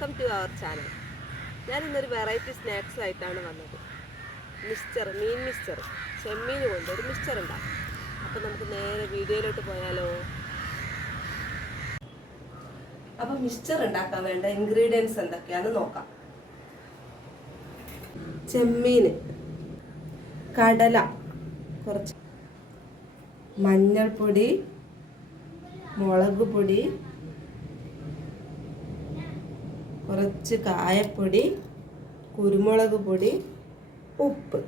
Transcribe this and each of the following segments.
Welcome to our channel. ഞാൻ ഇന്നൊരു variety snacks ആയിട്ടാണ് വന്നത്. മിക്സ്ചർ, മീൻ മിക്സ്ചർ, ചെമ്മീൻ കൊണ്ട് ഒരു മിക്സ്ചർ ഉണ്ടാകും. അപ്പോൾ നമുക്ക് നേരെ വീഡിയോയിലോട്ട് പോയാലോ. അപ്പോൾ മിക്സ്ചർ ഉണ്ടാക്കാൻ വേണ്ട ഇൻഗ്രീഡിയൻസ് എന്തൊക്കെയാണെന്ന് നോക്കാം. ചെമ്മീൻ, കടല, കുറച്ച് മഞ്ഞൾപ്പൊടി, മുളക് പൊടി, കുറച്ച് കായപ്പൊടി, കുരുമുളക് പൊടി, ഉപ്പ്,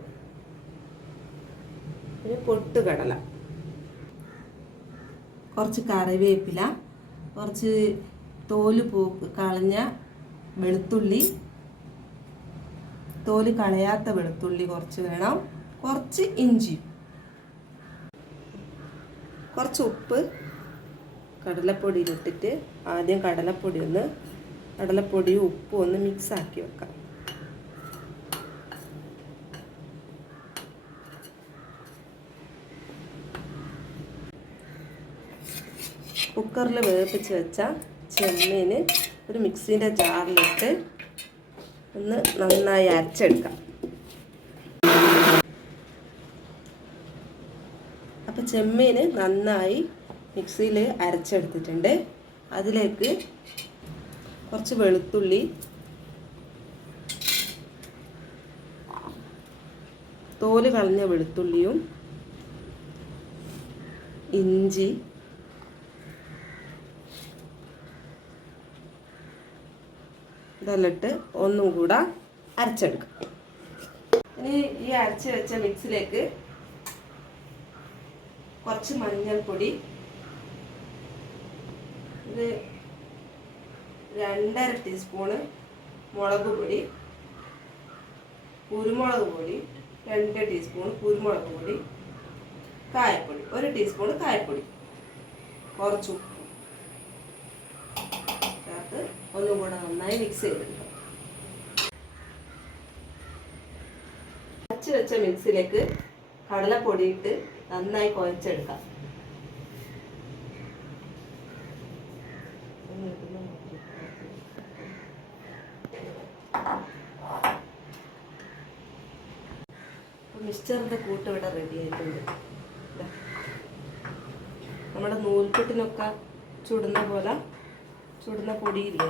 പിന്നെ പൊട്ടുകടല, കുറച്ച് കറിവേപ്പില, കുറച്ച് തോല് കളഞ്ഞ വെളുത്തുള്ളി, തോല് കളയാത്ത വെളുത്തുള്ളി കുറച്ച് വേണം, കുറച്ച് ഇഞ്ചി, കുറച്ച് ഉപ്പ് കടലപ്പൊടിയിലിട്ടിട്ട് ആദ്യം കടലപ്പൊടിയും ഉപ്പും ഒന്ന് മിക്സ് ആക്കി വെക്കാം. കുക്കറിൽ വേവിച്ച് വെച്ച ചെമ്മീൻ ഒരു മിക്സിൻ്റെ ജാറിലിട്ട് ഒന്ന് നന്നായി അരച്ചെടുക്കാം. അപ്പോൾ ചെമ്മീൻ നന്നായി മിക്സിയിൽ അരച്ചെടുത്തിട്ടുണ്ട്. അതിലേക്ക് കുറച്ച് വെളുത്തുള്ളി, തോല് കളഞ്ഞ വെളുത്തുള്ളിയും ഇഞ്ചി, ഇതെല്ലാം ഇട്ട് ഒന്നും കൂടെ അരച്ചെടുക്കാം. ഇനി ഈ അരച്ച് വെച്ച മിക്സിലേക്ക് കുറച്ച് മഞ്ഞൾപ്പൊടി, ഇത് 2.5 ടീസ്പൂണ് മുളക് പൊടി, കുരുമുളക് പൊടി 2 ടീസ്പൂൺ കുരുമുളക് പൊടി, കായപ്പൊടി 1 ടീസ്പൂൺ കായപ്പൊടി, കുറച്ച് ഉപ്പ് ചേർത്ത് ഒന്നും കൂടെ നന്നായി മിക്സ് ചെയ്തെടുക്കാം. അരച്ച് വെച്ച മിക്സിലേക്ക് കടലപ്പൊടി ഇട്ട് നന്നായി കുഴച്ചെടുക്കാം. മിക്സ്ചറിൻ്റെ കൂട്ട് ഇവിടെ റെഡി ആയിട്ടുണ്ട്. നമ്മുടെ നൂൽപുട്ടിനൊക്കെ ചുടുന്ന പൊടിയില്ലേ,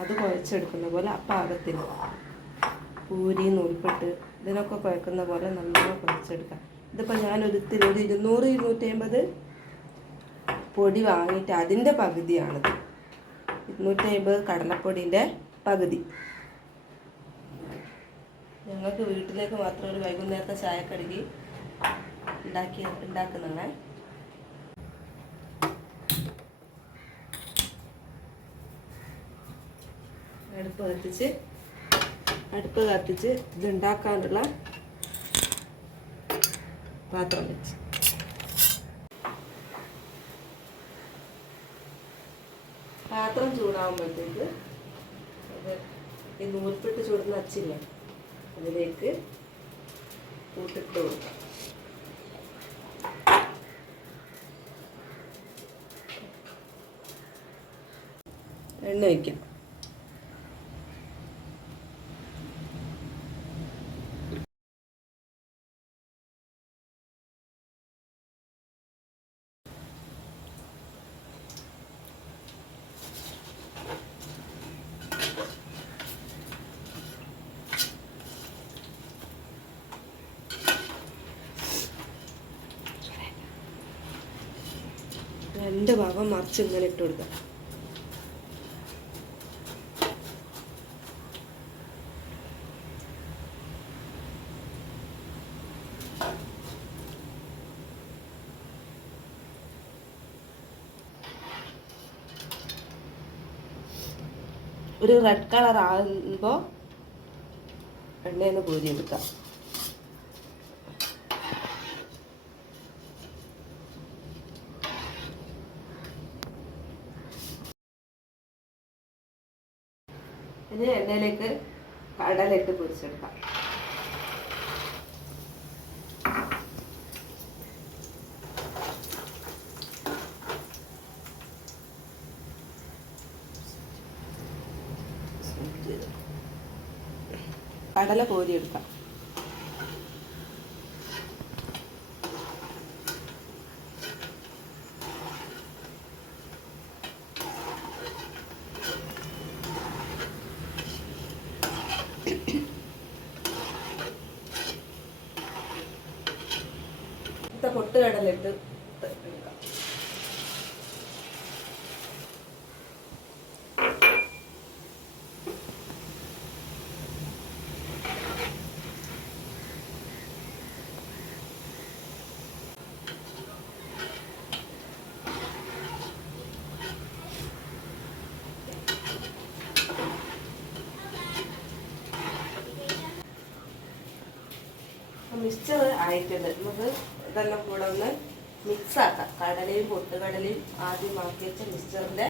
അത് കുഴച്ചെടുക്കുന്ന പോലെ ആ പാകത്തിന് പൂരി, നൂൽപുട്ട് ഇതിനൊക്കെ കുഴക്കുന്ന പോലെ നല്ലോണം കുഴച്ചെടുക്കാം. ഇതിപ്പോൾ ഞാനൊരു 200-250 പൊടി വാങ്ങിയിട്ട് അതിൻ്റെ പകുതിയാണിത്. 250 കടലപ്പൊടിൻ്റെ പകുതി. ഞങ്ങൾക്ക് വീട്ടിലേക്ക് മാത്രം ഒരു വൈകുന്നേരത്തെ ചായക്കടിക്ക് ഉണ്ടാക്കുന്നതാണ്. അടുപ്പ് കത്തിച്ച് ഇത് ഉണ്ടാക്കാനുള്ള പാത്രം വെച്ച് പാത്രം ചൂടാകുമ്പോഴത്തേക്ക് ഈ നൂൽപ്പെട്ട് ചൂടുന്ന അച്ചില്ല, അതിലേക്ക് കൂട്ടിട്ട് കൊടുക്കാം. എണ്ണ വയ്ക്കാം. രണ്ട് ഭാഗം മറിച്ച് ഇങ്ങനെ ഇട്ട് കൊടുക്കാം. ഒരു റെഡ് കളർ ആകുമ്പോൾ എണ്ണയിൽ നിന്ന് കോരി എടുക്കാം. ഇനി എണ്ണയിലേക്ക് കടലിട്ട് പൊരിച്ചെടുക്കാം. കടല കോരിയെടുക്കാം. പൊട്ടുകടലിട്ട് എടുക്കാം. മിക്സ്ചർ ആയിട്ടുണ്ട്. നമുക്ക് ഇതെല്ലാം കൂടെ ഒന്ന് മിക്സ് ആക്കാം. കടലയും പൊട്ടുകടലയും ആദ്യം ആക്കി വെച്ച മിക്സ്ചറിന്റെ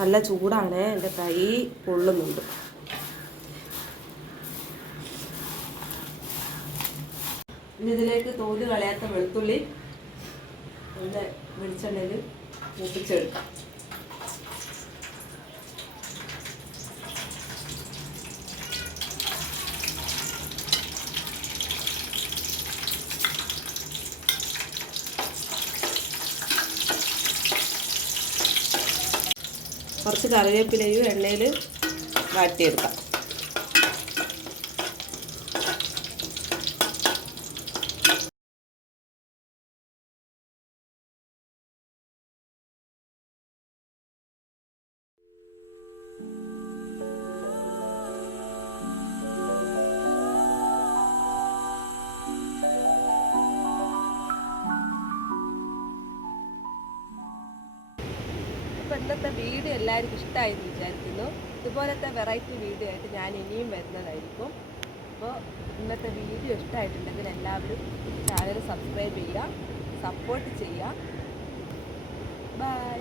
നല്ല ചൂടാണ്, എൻ്റെ കൈ പൊള്ളുന്നുണ്ട്. ഇനി ഇതിലേക്ക് തോല് കളയാത്ത വെളുത്തുള്ളി ഒന്ന് വെളിച്ചെണ്ണയിൽ മൂപ്പിച്ചെടുക്കാം. കുറച്ച് കറിവേപ്പിലയും എണ്ണയിൽ വാട്ടിയെടുക്കാം. അപ്പോൾ ഇന്നത്തെ വീഡിയോ എല്ലാവർക്കും ഇഷ്ടമായി എന്ന് വിചാരിക്കുന്നു. ഇതുപോലത്തെ വെറൈറ്റി വീഡിയോ ആയിട്ട് ഞാൻ ഇനിയും വരുന്നതായിരിക്കും. അപ്പോൾ ഇന്നത്തെ വീഡിയോ ഇഷ്ടമായിട്ടുണ്ടെങ്കിൽ എല്ലാവരും ചാനൽ സബ്സ്ക്രൈബ് ചെയ്യുക, സപ്പോർട്ട് ചെയ്യുക. ബൈ.